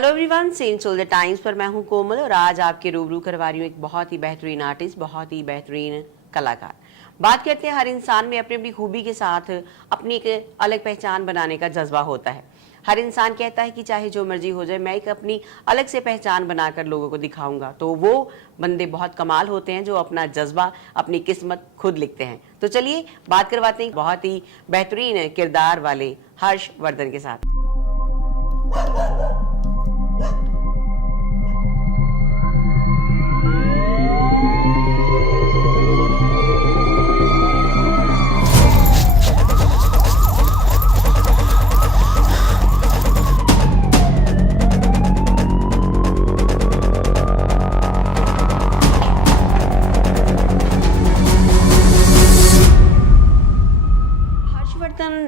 Hello everyone, saint soldier times पर मैं हूं कोमल और आज आपके रूबरू करवा रही हूं एक बहुत ही बेहतरीन आर्टिस्ट, बहुत ही बेहतरीन कलाकार। बात करते हैं, हर इंसान में अपनी अपनी खूबी के साथ अपनी एक अलग पहचान बनाने का जज्बा होता है। हर इंसान कहता है कि चाहे जो मर्जी हो जाए, मैं एक अपनी अलग से पहचान बनाकर लोगों को दिखाऊंगा। तो वो बंदे बहुत कमाल होते हैं जो अपना जज्बा, अपनी किस्मत खुद लिखते हैं। तो चलिए बात करवाते हैं बहुत ही बेहतरीन किरदार वाले हर्षवर्धन के साथ।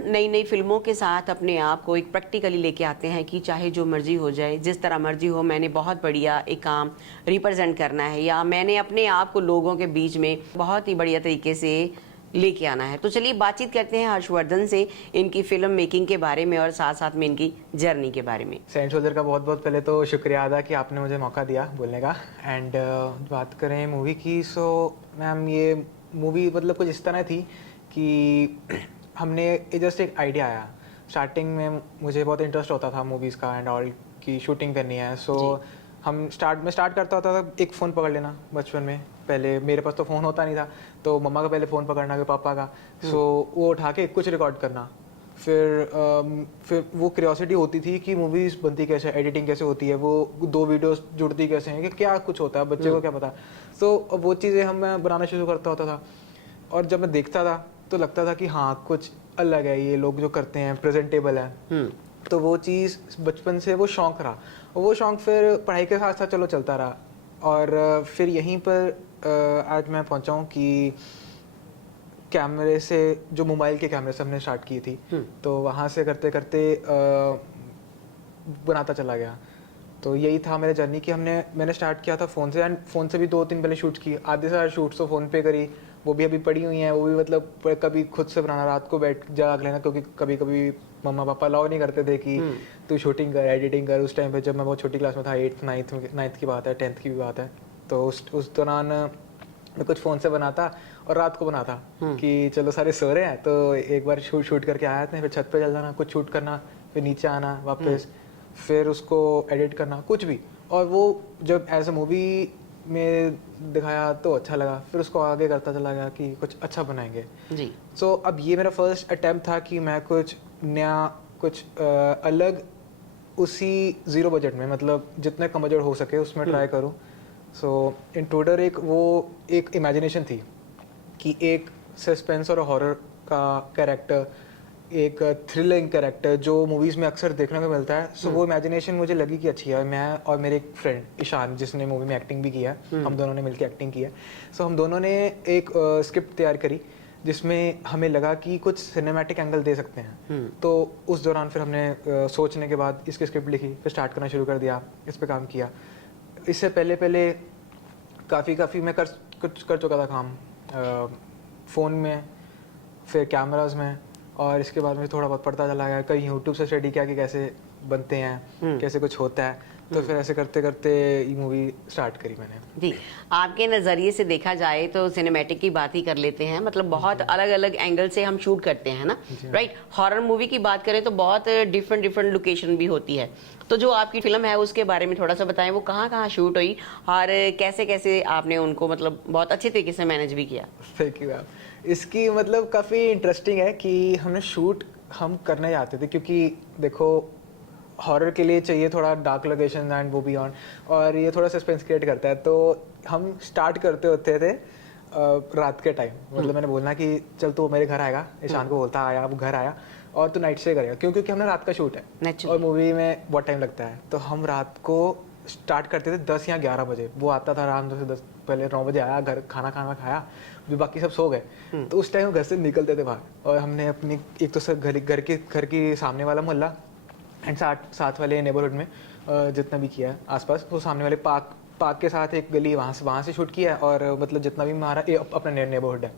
नई नई फिल्मों के साथ अपने आप को एक प्रैक्टिकली लेके आते हैं कि चाहे जो मर्जी हो जाए, जिस तरह मर्जी हो, मैंने बहुत बढ़िया एक काम रिप्रेजेंट करना है या मैंने अपने आप को लोगों के बीच में बहुत ही बढ़िया तरीके से लेके आना है। तो चलिए बातचीत करते हैं हर्षवर्धन से इनकी फिल्म मेकिंग के बारे में और साथ साथ में इनकी जर्नी के बारे में। सेंट सोल्जर का बहुत बहुत पहले तो शुक्रिया अदा कि आपने मुझे मौका दिया बोलने का। एंड बात करें मूवी की, सो मैम ये मूवी मतलब कुछ इस तरह थी कि हमने जस्ट एक आइडिया आया। स्टार्टिंग में मुझे बहुत इंटरेस्ट होता था मूवीज़ का एंड ऑल की शूटिंग करनी है। सो मैं स्टार्ट करता होता था एक फ़ोन पकड़ लेना बचपन में। पहले मेरे पास तो फ़ोन होता नहीं था, तो मम्मा का पहले फ़ोन पकड़ना फिर पापा का। सो वो उठा के कुछ रिकॉर्ड करना। फिर वो क्यूरियोसिटी होती थी कि मूवीज़ बनती कैसे, एडिटिंग कैसे होती है, वो दो वीडियोस जुड़ती कैसे हैं, कि क्या कुछ होता है, बच्चे को क्या पता। तो वो चीज़ें मैं बनाना शुरू करता होता था और जब मैं देखता था तो लगता था कि हाँ कुछ अलग है, ये लोग जो करते हैं प्रेजेंटेबल है। तो वो चीज़ बचपन से वो शौक़ रहा और वो शौक़ फिर पढ़ाई के साथ साथ चलो चलता रहा। और फिर यहीं पर आज मैं पहुंचा हूँ कि कैमरे से, जो मोबाइल के कैमरे से हमने स्टार्ट की थी, तो वहाँ से करते करते बनाता चला गया। तो यही था मेरा जर्नी कि मैंने स्टार्ट किया था फ़ोन से, एंड फ़ोन से भी 2-3 पहले शूट की। आधे से शूट्स तो फ़ोन पे करी, वो भी अभी पड़ी हुई हैं। वो भी मतलब कभी खुद से बनाना, रात को बैठ जाग लेना, क्योंकि कभी कभी मम्मा पापा अलाउ नहीं करते थे कि तू शूटिंग कर, एडिटिंग कर। उस टाइम पे जब मैं बहुत छोटी क्लास में था, 8th 9th की बात है, 10th की भी बात है। तो उस दौरान मैं कुछ फ़ोन से बनाता और रात को बनाता कि चलो सारे सो रहे हैं, तो एक बार शूट करके आया था, फिर छत पे चल जाना, कुछ शूट करना, फिर नीचे आना वापस, फिर उसको एडिट करना, कुछ भी। और वो जब एज अ मूवी में दिखाया तो अच्छा लगा, फिर उसको आगे करता चला गया कि कुछ अच्छा बनाएंगे जी। सो अब ये मेरा फर्स्ट अटेम्प्ट था कि मैं कुछ नया, कुछ अलग, उसी ज़ीरो बजट में, मतलब जितने कम बजट हो सके उसमें ट्राई करूँ। सो इंट्रूडर एक इमेजिनेशन थी कि एक सस्पेंस और हॉरर का कैरेक्टर, एक थ्रिलिंग कैरेक्टर जो मूवीज़ में अक्सर देखने को मिलता है। सो वो इमेजिनेशन मुझे लगी कि अच्छी है। मैं और मेरे एक फ्रेंड ईशान, जिसने मूवी में एक्टिंग भी किया है, हम दोनों ने मिलकर एक्टिंग की है। सो हम दोनों ने एक स्क्रिप्ट तैयार करी जिसमें हमें लगा कि कुछ सिनेमैटिक एंगल दे सकते हैं। तो उस दौरान फिर हमने सोचने के बाद इसकी स्क्रिप्ट लिखी, फिर स्टार्ट करना शुरू कर दिया, इस पर काम किया। इससे पहले काफ़ी मैं कर चुका था काम फ़ोन में, फिर कैमराज में, और इसके बाद में थोड़ा बहुत पढ़ता चला गया। कहीं यूट्यूब से स्टडी किया कि कैसे बनते हैं, कैसे कुछ होता है। तो फिर ऐसे करते करते ये मूवी स्टार्ट करी मैंने जी। आपके नज़रिए से देखा जाए तो सिनेमैटिक की बात ही कर लेते हैं, मतलब बहुत अलग अलग एंगल से हम शूट करते हैं ना, राइट। हॉरर मूवी की बात करें तो बहुत डिफरेंट लोकेशन भी होती है। तो जो आपकी फिल्म है उसके बारे में थोड़ा सा बताएं, वो कहाँ कहाँ शूट हुई और कैसे कैसे आपने उनको मतलब बहुत अच्छे तरीके से मैनेज भी किया। Thank you ma'am. इसकी मतलब काफ़ी इंटरेस्टिंग है कि हमने शूट हम करने जाते थे, क्योंकि देखो हॉरर के लिए चाहिए थोड़ा डार्क लोकेशन एंड वो बियॉन्ड, और ये थोड़ा सस्पेंस क्रिएट करता है। तो हम स्टार्ट करते होते थे रात के टाइम। मतलब मैंने बोलना कि चल तू मेरे घर आएगा, ईशान को बोलता आया, वो घर आया और तू नाइट स्टे करेगा, क्योंकि हमने रात का शूट है और मूवी में बहुत टाइम लगता है। तो हम रात को स्टार्ट करते थे 10 या 11 बजे। वो आता था आराम से 10, पहले 9 बजे आया, घर खाना खाया, भी बाकी सब सो गए। तो उस टाइम घर से निकलते थे बाहर, और हमने अपनी एक तो सर घर की सामने वाला मोहल्ला एंड साथ वाले नेबरहुड में जितना भी किया है आसपास, वो सामने वाले पार्क के साथ एक गली, वहाँ से शूट किया है। और मतलब जितना भी हमारा अपना नेबरहुड है,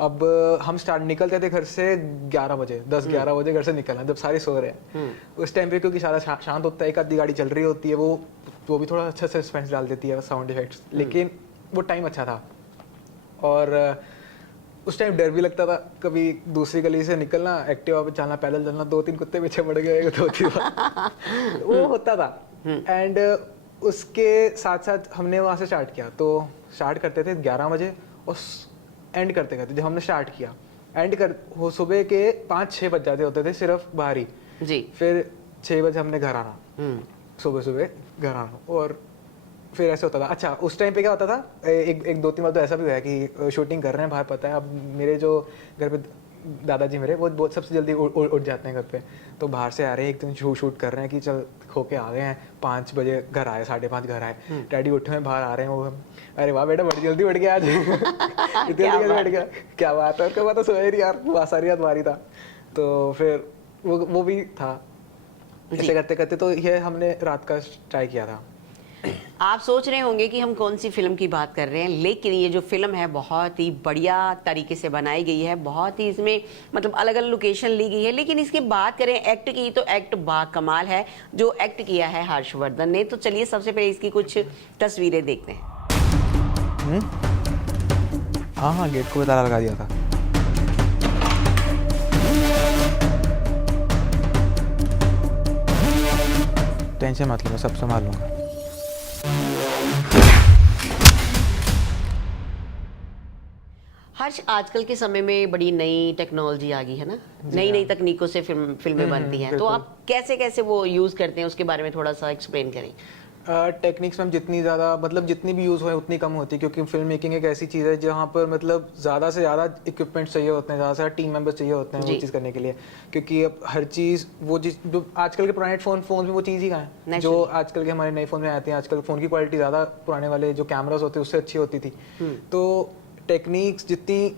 अब हम स्टार्ट निकलते थे घर से 11 बजे, 10-11 बजे घर से निकलना, जब सारे सो रहे हैं उस टाइम पे, क्योंकि सारा शांत होता है, एक आधी गाड़ी चल रही होती है, वो भी थोड़ा अच्छा सस्पेंस डाल देती है, साउंड इफेक्ट्स, लेकिन वो टाइम अच्छा था। और उस टाइम डर भी लगता था, कभी दूसरी गली से निकलना, एक्टिवा पे चलना, पैदल चलना, 2-3 कुत्ते पीछे पड़ गए, वो होता था। एंड उसके साथ साथ हमने वहाँ से स्टार्ट किया, तो स्टार्ट करते थे 11 बजे और एंड करते करते जब हमने स्टार्ट किया, एंड कर वो सुबह के 5-6 बज जाते होते थे सिर्फ बाहर ही जी। फिर 6 बजे हमने घर आना, सुबह सुबह घर आना, और फिर ऐसे होता था। अच्छा, उस टाइम पे क्या होता था, एक 2-3 बार तो ऐसा भी हुआ है कि शूटिंग कर रहे हैं बाहर, पता है अब मेरे जो घर पे दादाजी मेरे वो बहुत सबसे जल्दी उठ जाते हैं घर पे, तो बाहर से आ रहे हैं, एक दिन शूट कर रहे हैं कि चल होके आ गए हैं, 5 बजे घर आए, 5:30 घर आए, डैडी उठे हैं, बाहर आ रहे हैं, वो अरे वाह बेटा बड़ी जल्दी उठ गया आज इतनी जल्दी बैठ गया, क्या बात है, उसके बाद तो सोया ही यार, सारी रात बारी था। तो फिर वो भी था, ऐसे करते करते तो ये हमने रात का ट्राई किया था। आप सोच रहे होंगे कि हम कौन सी फिल्म की बात कर रहे हैं, लेकिन ये जो फिल्म है बहुत ही बढ़िया तरीके से बनाई गई है, बहुत ही इसमें मतलब अलग अलग लोकेशन ली गई है। लेकिन इसकी बात करें एक्ट की, तो एक्ट बाकमाल है जो एक्ट किया है हर्षवर्धन ने। तो चलिए सबसे पहले इसकी कुछ तस्वीरें देखते हैं। हाँ, गेट को ताला लगा दिया था। टेंशन मत लो, मैं सब संभाल लूंगा। हर्ष, आजकल के समय में बड़ी नई टेक्नोलॉजी आ गई है ना, नई नई तकनीकों से फिल्में बनती हैं, तो आप कैसे कैसे वो यूज करते हैं, उसके बारे में थोड़ा सा एक्सप्लेन करें। टेक्निक्स में जितनी ज़्यादा मतलब जितनी भी यूज़ हो उतनी कम होती है, क्योंकि फिल्म मेकिंग एक ऐसी चीज़ है जहाँ पर मतलब ज़्यादा से ज़्यादा इक्विपमेंट चाहिए होते हैं, ज़्यादा से ज़्यादा टीम मेंबर्स चाहिए होते हैं वो चीज़ करने के लिए, क्योंकि अब हर चीज़ वो चीज़ जो आजकल के पुराने फ़ोन में वो चीज़ ही कहाँ है जो आजकल के हमारे नए फ़ोन में आते हैं। आजकल फ़ोन की क्वालिटी ज़्यादा पुराने वाले जो कैमरास होते हैं उससे अच्छी होती थी। तो टेक्निक्स जितनी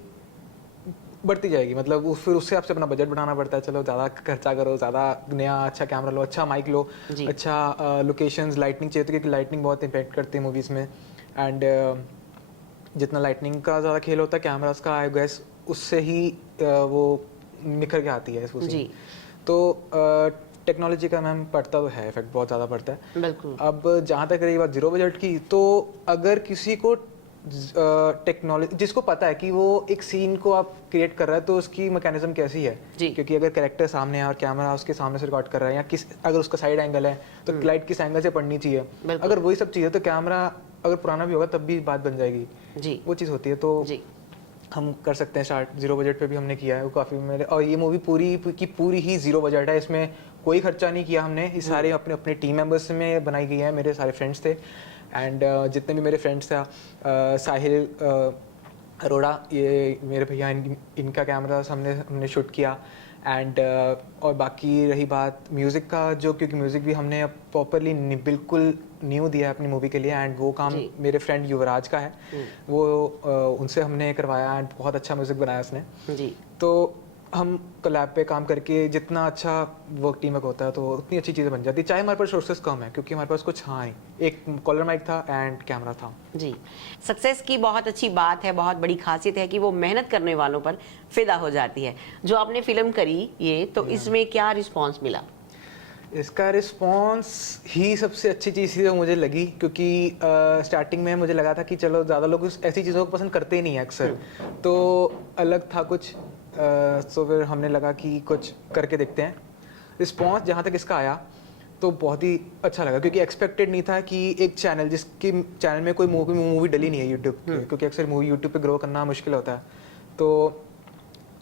बढ़ती जाएगी, मतलब फिर उससे आपसे अपना बजट बढ़ाना पड़ता है, चलो ज़्यादा खर्चा करो, ज़्यादा नया अच्छा कैमरा लो, अच्छा माइक लो, अच्छा लोकेशंस, लाइटनिंग चाहिए, क्योंकि लाइटनिंग बहुत इम्पैक्ट करती है मूवीज़ में। एंड जितना लाइटनिंग का ज़्यादा खेल होता है कैमरास का, आई गेस उससे ही वो निखर के आती है जी। तो टेक्नोलॉजी का मैम पड़ता तो है, इफेक्ट बहुत ज़्यादा पड़ता है बिल्कुल। अब जहाँ तक रही बात 0 बजट की, तो अगर किसी को टेक्नोलॉजी जिसको पता है कि वो एक सीन को आप क्रिएट कर रहा है तो उसकी मैकेनिज्म कैसी है जी। क्योंकि अगर कैरेक्टर सामने है और कैमरा उसके सामने से रिकॉर्ड कर रहा है, या किस अगर उसका साइड एंगल है तो लाइट किस एंगल से पड़नी चाहिए, अगर वही सब चीज़ है तो कैमरा अगर पुराना भी होगा तब भी बात बन जाएगी जी। वो चीज़ होती है, तो जी। हम कर सकते हैं स्टार्ट 0 बजट पे भी हमने किया है वो काफ़ी मेरे, और ये मूवी पूरी ही 0 बजट है, इसमें कोई खर्चा नहीं किया हमने, ये सारे अपने अपने टीम मेंबर्स में बनाई गई है, मेरे सारे फ्रेंड्स थे। एंड जितने भी मेरे फ्रेंड्स थे, साहिल अरोड़ा, ये मेरे भैया, इनका कैमरा हमने शूट किया। एंड और बाकी रही बात म्यूज़िक का, जो क्योंकि म्यूज़िक भी हमने प्रॉपरली बिल्कुल न्यू दिया है अपनी मूवी के लिए, एंड वो काम मेरे फ्रेंड युवराज का है, वो उनसे हमने करवाया, एंड बहुत अच्छा म्यूज़िक बनाया उसने जी। तो हम कोलैब पे काम करके जितना अच्छा वर्क टीम वर्क होता है तो उतनी अच्छी चीज़ें बन जाती है, चाहे हमारे पास सोर्सेस कम है, क्योंकि हमारे पास कुछ हाँ ही एक कॉलर माइक था एंड कैमरा था जी। सक्सेस की बहुत अच्छी बात है, बहुत बड़ी खासियत है कि वो मेहनत करने वालों पर फिदा हो जाती है। जो आपने फिल्म करी ये, तो इसमें क्या रिस्पॉन्स मिला? इसका रिस्पॉन्स ही सबसे अच्छी चीज़ थी जो मुझे लगी, क्योंकि स्टार्टिंग में मुझे लगा था कि चलो ज़्यादा लोग ऐसी चीज़ों को पसंद करते ही नहीं है अक्सर, तो अलग था कुछ, तो फिर हमने लगा कि कुछ करके देखते हैं। रिस्पॉन्स जहाँ तक इसका आया तो बहुत ही अच्छा लगा, क्योंकि एक्सपेक्टेड नहीं था कि एक चैनल जिसके चैनल में कोई मूवी डली नहीं है यूट्यूब पे, क्योंकि अक्सर मूवी यूट्यूब पे ग्रो करना मुश्किल होता है, तो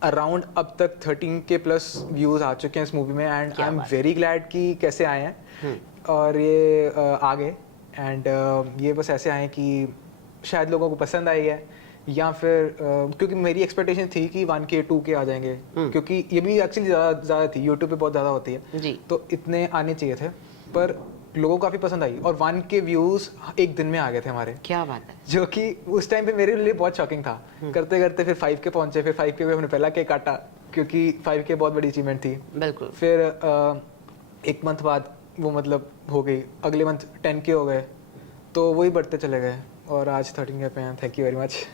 अराउंड अब तक 13K+ व्यूज़ आ चुके हैं इस मूवी में, and I am very glad कि कैसे आए हैं और ये आ गए, एंड ये बस ऐसे आए कि शायद लोगों को पसंद आई है, या फिर क्योंकि मेरी एक्सपेक्टेशन थी कि 1K 2K आ जाएंगे, क्योंकि ये भी एक्चुअली ज़्यादा थी, यूट्यूब पे बहुत ज़्यादा होती है जी। तो इतने आने चाहिए थे, पर लोगों को काफ़ी पसंद आई, और 1K व्यूज़ एक दिन में आ गए थे हमारे। क्या बात है, जो कि उस टाइम पे मेरे लिए बहुत शॉकिंग था। करते करते फिर 5K पहुंचे, फिर 5K पे हमने पहला केक काटा, क्योंकि 5K बहुत बड़ी अचीवमेंट थी बिल्कुल। फिर एक मंथ बाद वो मतलब हो गई, अगले मंथ 10K हो गए, तो वही बढ़ते चले गए, और आज 13K पे हैं। Thank you very much.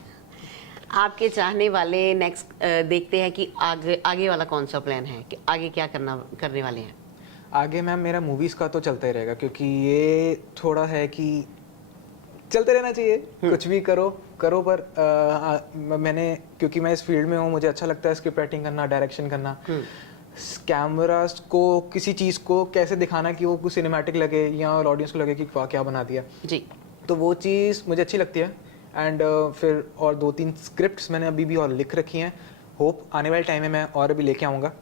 आपके चाहने वाले नेक्स्ट देखते हैं कि आगे आगे वाला कौन सा प्लान है, कि आगे क्या करने वाले हैं? आगे मैम मेरा मूवीज़ का तो चलता ही रहेगा, क्योंकि ये थोड़ा है कि चलते रहना चाहिए, कुछ भी करो करो, पर मैंने, क्योंकि मैं इस फील्ड में हूँ, मुझे अच्छा लगता है स्क्रिप्ट राइटिंग करना, डायरेक्शन करना, कैमरास को, किसी चीज़ को कैसे दिखाना कि वो कुछ सिनेमैटिक लगे या ऑडियंस को लगे कि वाह क्या बना दिया जी। तो वो चीज़ मुझे अच्छी लगती है। एंड फिर और 2-3 स्क्रिप्ट्स मैंने अभी भी और लिख रखी हैं, होप आने वाले टाइम में मैं और अभी लेके आऊँगा।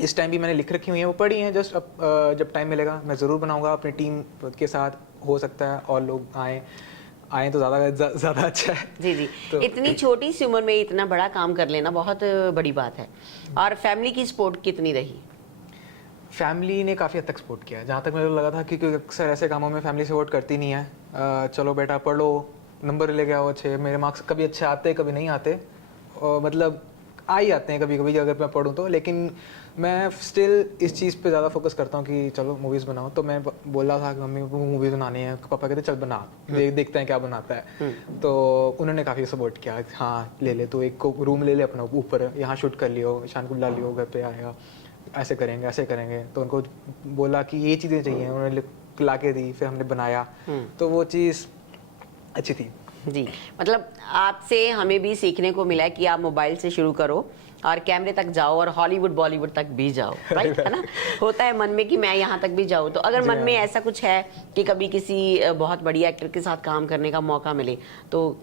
इस टाइम भी मैंने लिख रखी हुई हैं, वो पढ़ी हैं, जस्ट अब जब टाइम मिलेगा मैं ज़रूर बनाऊँगा अपनी टीम के साथ, हो सकता है और लोग आए तो ज़्यादा अच्छा है। जी जी। तो इतनी छोटी सी उम्र में इतना बड़ा काम कर लेना बहुत बड़ी बात है। और फैमिली की सपोर्ट कितनी रही? फैमिली ने काफ़ी हद तक सपोर्ट किया, जहाँ तक मुझे लगा था कि क्योंकि अक्सर ऐसे कामों में फैमिली सपोर्ट करती नहीं है। चलो बेटा पढ़ लो, नंबर लेके आओ अच्छे, मेरे मार्क्स कभी अच्छे आते कभी नहीं आते, और मतलब आ ही आते हैं कभी कभी अगर मैं पढ़ूँ तो, लेकिन मैं स्टिल इस चीज़ पे ज़्यादा फोकस करता हूँ कि चलो मूवीज़ बनाओ। तो मैं बोल रहा था कि मम्मी को मूवीज़ बनानी है, पापा कहते चल बना, देखते हैं क्या बनाता है। तो उन्होंने काफ़ी सपोर्ट किया, हाँ ले तू एक रूम ले ले अपना ऊपर, यहाँ शूट कर लियो, शान को ला लियो, घर पे आएगा, ऐसे करेंगे। तो उनको बोला कि ये चीज़ें चाहिए, उन्होंने ला के दी, फिर हमने बनाया, तो वो चीज़ अच्छी थी। जी, मतलब आपसे हमें भी सीखने को मिला है कि आप मोबाइल से शुरू करो और कैमरे तक जाओ और हॉलीवुड बॉलीवुड तक भी जाओ, राइट, है ना? होता है मन में कि मैं यहाँ तक भी जाऊँ, तो अगर मन में ऐसा कुछ है कि कभी किसी बहुत बड़ी एक्टर के साथ काम करने का मौका मिले, तो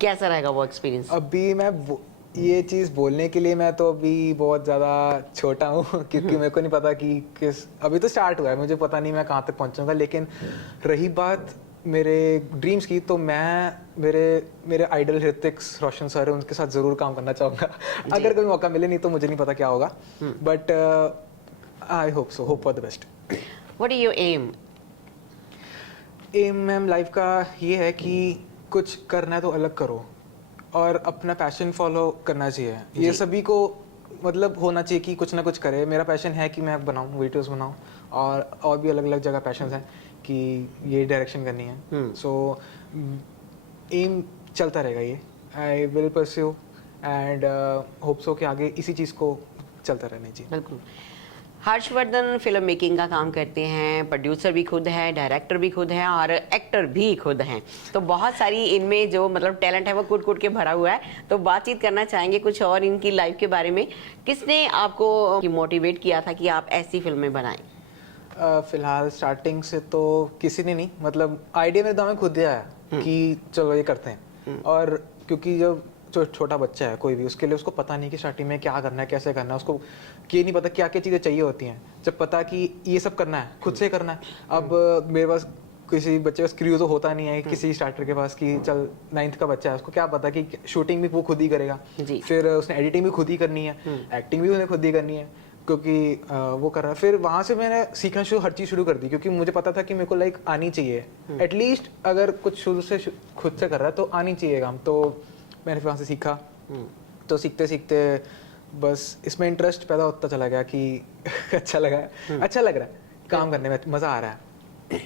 कैसा रहेगा वो एक्सपीरियंस? अभी मैं ये चीज़ बोलने के लिए मैं तो अभी बहुत ज़्यादा छोटा हूँ क्योंकि मेरे को नहीं पता कि अभी तो स्टार्ट हुआ है, मुझे पता नहीं मैं कहाँ तक पहुँचूंगा। लेकिन रही बात मेरे ड्रीम्स की, तो मैं मेरे आइडल ऋतिक रोशन सर है, उनके साथ ज़रूर काम करना चाहूँगा। अगर कोई मौका मिले, नहीं तो मुझे नहीं पता क्या होगा, but I hope so, hope for the best. What is your aim ma'am life का ये है कि कुछ करना है तो अलग करो और अपना पैशन फॉलो करना चाहिए। ये सभी को मतलब होना चाहिए कि कुछ ना कुछ करे। मेरा पैशन है कि मैं बनाऊँ, वीडियोस बनाऊँ, और भी अलग अलग जगह पैशन हैं कि ये डायरेक्शन करनी है। सो एम चलता रहेगा, ये I will pursue and hope so कि आगे इसी चीज़ को चलता रहना चाहिए। बिल्कुल। हर्षवर्धन फिल्म मेकिंग का काम करते हैं, प्रोड्यूसर भी खुद हैं, डायरेक्टर भी खुद हैं और एक्टर भी खुद हैं, तो बहुत सारी इनमें जो मतलब टैलेंट है वो कूट के भरा हुआ है। तो बातचीत करना चाहेंगे कुछ और इनकी लाइफ के बारे में। किसने आपको मोटिवेट किया था कि आप ऐसी फिल्में बनाएं? फिलहाल स्टार्टिंग से तो किसी ने नहीं, मतलब आइडिया मेरे दिमाग में खुद ही आया कि चलो ये करते हैं। और क्योंकि जब छोटा बच्चा है कोई भी, उसके लिए उसको पता नहीं कि स्टार्टिंग में क्या करना है, कैसे करना है, उसको ये नहीं पता क्या क्या चीज़ें चाहिए होती हैं। जब पता कि ये सब करना है, खुद से करना है। अब मेरे पास किसी बच्चे का स्क्रू तो होता नहीं है किसी स्टार्टर के पास कि चल 9th का बच्चा है, उसको क्या पता कि शूटिंग भी वो खुद ही करेगा, फिर उसने एडिटिंग भी खुद ही करनी है, एक्टिंग भी उसने खुद ही करनी है, क्योंकि वो कर रहा है। फिर वहाँ से मैंने सीखना हर चीज़ शुरू कर दी, क्योंकि मुझे पता था कि मेरे को लाइक आनी चाहिए एटलीस्ट, अगर कुछ शुरू से खुद से कर रहा है तो आनी चाहिए काम। तो मैंने फिर वहाँ से सीखा, तो सीखते सीखते बस इसमें इंटरेस्ट पैदा होता चला गया कि अच्छा लग रहा है काम करने में, मज़ा आ रहा है।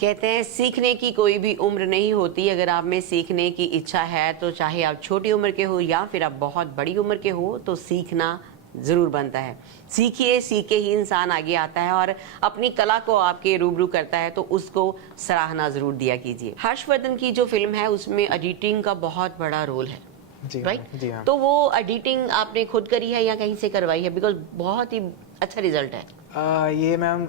कहते हैं सीखने की कोई भी उम्र नहीं होती। अगर आप में सीखने की इच्छा है तो चाहे आप छोटी उम्र के हो या फिर आप बहुत बड़ी उम्र के हो, तो सीखना जरूर बनता है। सीखिए, सीख के ही इंसान आगे आता है और अपनी कला को आपके रूबरू करता है, तो उसको सराहना जरूर दिया कीजिए। हर्षवर्धन की जो फिल्म है उसमें एडिटिंग का बहुत बड़ा रोल है, राइट? जी हाँ। तो वो एडिटिंग आपने खुद करी है या कहीं से करवाई है? बिकॉज बहुत ही अच्छा रिजल्ट है। ये ma'am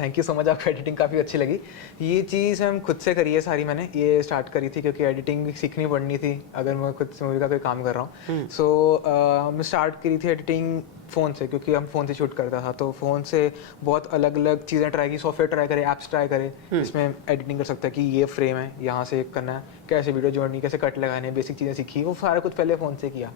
thank you so much, आपको एडिटिंग काफ़ी अच्छी लगी। ये चीज़ मैम खुद से करी है सारी, मैंने ये स्टार्ट करी थी क्योंकि एडिटिंग सीखनी पड़नी थी अगर मैं खुद से मूवी का कोई काम कर रहा हूँ। सो मैं स्टार्ट करी थी एडिटिंग फ़ोन से, क्योंकि हम फ़ोन से शूट करता था, तो फ़ोन से बहुत अलग अलग चीज़ें ट्राई की, सॉफ्टवेयर ट्राई करे, ऐप्स ट्राई करे, इसमें एडिटिंग कर सकता है कि ये फ्रेम है, यहाँ से करना है, कैसे वीडियो जोड़नी, कैसे कट लगाने, बेसिक चीज़ें सीखी, वो सारा कुछ पहले फ़ोन से किया।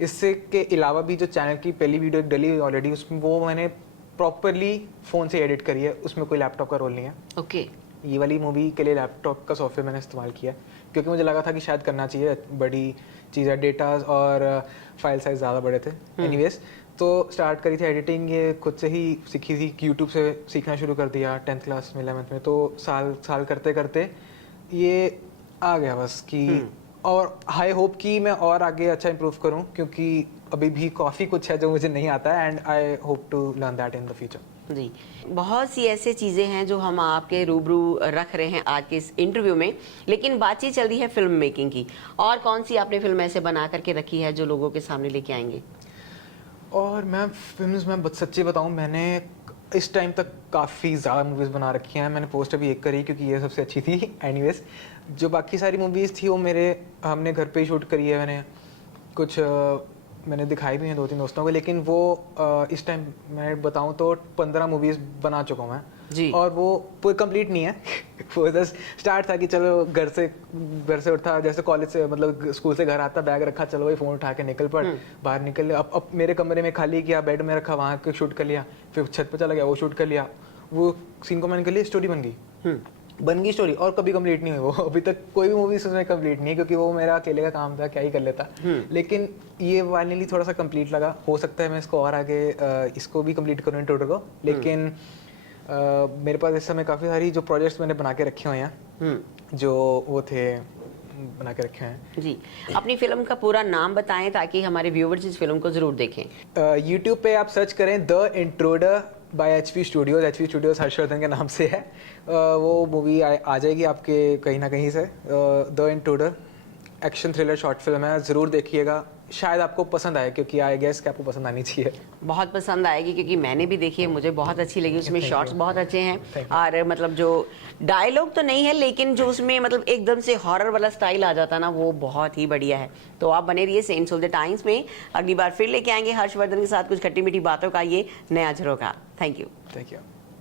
इससे के अलावा भी जो चैनल की पहली वीडियो डली ऑलरेडी, उसमें वो मैंने प्रॉपरली फ़ोन से एडिट करी है, उसमें कोई लैपटॉप का रोल नहीं है। ओके। ये वाली मूवी के लिए लैपटॉप का सॉफ्टवेयर मैंने इस्तेमाल किया, क्योंकि मुझे लगा था कि शायद करना चाहिए, बड़ी चीज़ें, डेटाज और फाइल साइज ज़्यादा बड़े थे। एनीवेज, तो स्टार्ट करी थी एडिटिंग, ये खुद से ही सीखी थी, यूट्यूब से सीखना शुरू कर दिया 10th क्लास में, 11th में। तो साल करते करते ये आ गया बस कि और हाई होप कि मैं और आगे अच्छा इंप्रूव करूं, क्योंकि अभी भी काफ़ी कुछ है जो मुझे नहीं आता है, and I hope to learn that in the future. जी, बहुत सी ऐसी चीज़ें हैं जो हम आपके रूबरू रख रहे हैं आज के इस इंटरव्यू में, लेकिन बातचीत चल रही है फिल्म मेकिंग की। और कौन सी आपने फिल्म ऐसे बना करके रखी है जो लोगों के सामने लेके आएंगे? और मैं फिल्म्स में सच्ची बताऊं, मैंने इस टाइम तक काफ़ी ज़्यादा मूवीज़ बना रखी हैं। मैंने पोस्ट अभी एक करी क्योंकि ये सबसे अच्छी थी। एनीवेज, जो बाकी सारी मूवीज़ थी वो हमने घर पे ही शूट करी है। मैंने कुछ मैंने दिखाई भी हैं 2-3 दोस्तों को, लेकिन वो इस टाइम मैं बताऊं तो 15 मूवीज़ बना चुका हूं मैं जी। और वो पूरी कंप्लीट नहीं है। वो जस्ट स्टार्ट था कि चलो घर से उठा, जैसे कॉलेज से मतलब स्कूल से घर आता, बैग रखा, चलो भाई फ़ोन उठा के निकल पड़, बाहर निकल। अब मेरे कमरे में खाली किया, बेड में रखा, वहाँ के शूट कर लिया, फिर छत पे चला गया, वो शूट कर लिया, वो सीन को मैंने कर लिया, स्टोरी बन गई स्टोरी, और कभी कंप्लीट नहीं हुई वो। अभी तक कोई भी मूवी उसमें कंप्लीट नहीं है, क्योंकि वो मेरा अकेले का काम था, क्या ही कर लेता। लेकिन ये फाइनली थोड़ा सा कंप्लीट लगा। हो सकता है मैं इसको और आगे इसको भी कंप्लीट करूँ इन टोटल को, लेकिन मेरे पास इस समय काफ़ी सारी जो प्रोजेक्ट्स मैंने बना के रखे हुए हैं, जो वो थे बना के रखे हैं। जी, अपनी फिल्म का पूरा नाम बताएं ताकि हमारे व्यूवर्स इस फिल्म को जरूर देखें। यूट्यूब पे आप सर्च करें the intruder by HP studios. HP studios Harshvardhan के नाम से है। वो मूवी आ जाएगी आपके कहीं ना कहीं से। The intruder action thriller short film है, ज़रूर देखिएगा, शायद आपको पसंद आए, क्योंकि आई गेस कि आपको पसंद आनी चाहिए। बहुत पसंद आएगी क्योंकि मैंने भी देखी है, मुझे बहुत अच्छी लगी। उसमें शॉट्स बहुत अच्छे हैं और मतलब जो डायलॉग तो नहीं है, लेकिन जो उसमें मतलब एकदम से हॉरर वाला स्टाइल आ जाता है ना, वो बहुत ही बढ़िया है। तो आप बने रहिए सेंट्स ऑफ द टाइम्स में। अगली बार फिर लेके आएंगे हर्षवर्धन के साथ कुछ खट्टी मीठी बातों का ये नया झरोखा। Thank you.